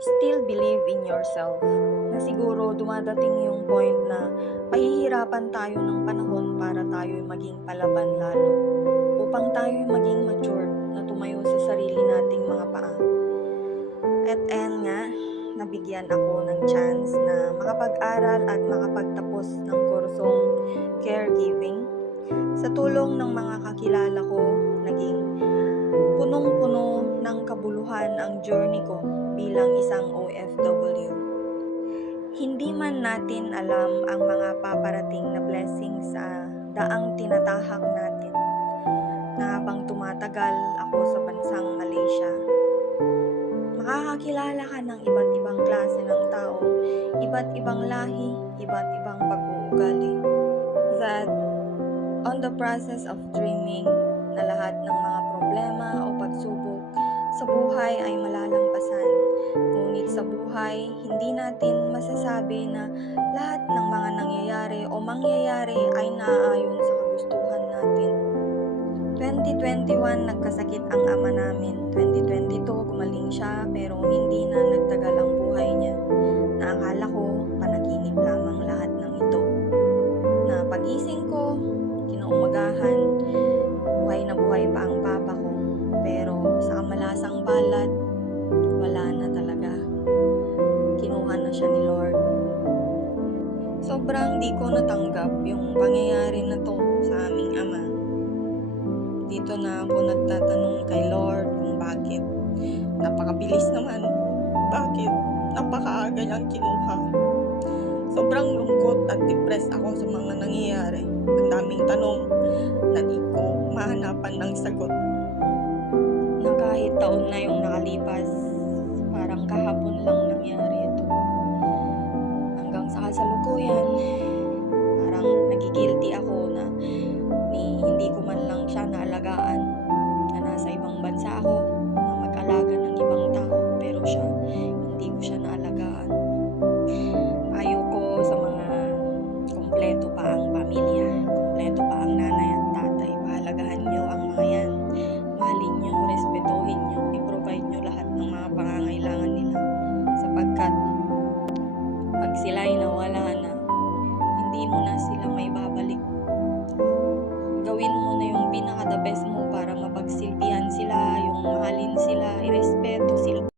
Still believe in yourself. Na siguro dumadating yung point na pahihirapan tayo ng panahon para tayo maging palaban lalo. Upang tayo maging matured na tumayo sa sarili nating mga paa. At nga, nabigyan ako ng chance na makapag-aral at makapagtapos ng kursong caregiving. Sa tulong ng mga kakilala ko, naging punong-puno ng kabuluhan ang journey ko bilang isang OFW. Hindi man natin alam ang mga paparating na blessings sa daang tinatahak natin na habang tumatagal ako sa bansang Malaysia, makakakilala ka ng iba't ibang klase ng tao, iba't ibang lahi, iba't ibang pag-uugali. That on the process of dreaming na lahat ng mga problema o pagsubok sa buhay ay malalampasan. Ngunit sa buhay, hindi natin masasabi na lahat ng mga nangyayari o mangyayari ay naaayon sa kagustuhan natin. 2021 nagkasakit ang ama namin. 2022 gumaling siya pero hindi na nagtagal ang buhay niya. Na akala ko panaginip lamang lahat ng ito. Na pagising ko, kinaumagahan, buhay na buhay pa ang papa ko. Pero sa kamalasang balat, wala na talaga. Kinuha na siya ni Lord. Sobrang di ko natanggap yung pangyayari na to sa aming ama. Dito na ako nagtatanong kay Lord kung bakit. Napakabilis naman. Bakit? Napakaaga niyang kinuha. Sobrang lungkot at depressed ako sa mga nangyayari. Ang daming tanong na di ko mahanapan ng sagot. Na kahit taon na yung nakalipas, parang kahapon lang nangyari ito. Hanggang sa kasalukuyan, parang nagigilty ako na hindi ko man lang siya naalagaan, na nasa ibang bansa ako, na mag-alaga ng ibang tao, pero siya, hindi ko siya naalagaan. Payo ko sa mga kompleto pa ang pamilya, kompleto pa ang nanay at tatay, pahalagahan nyo ang mga yan. Mahalin nyo, respetuhin nyo, i-provide nyo lahat ng mga pangangailangan nila. Sapagkat, pag sila ay nawala na, hindi mo na sila may babalik. Gawin mo na yung pinaka-the best mo para mapagsilbihan sila, yung mahalin sila, irespeto sila.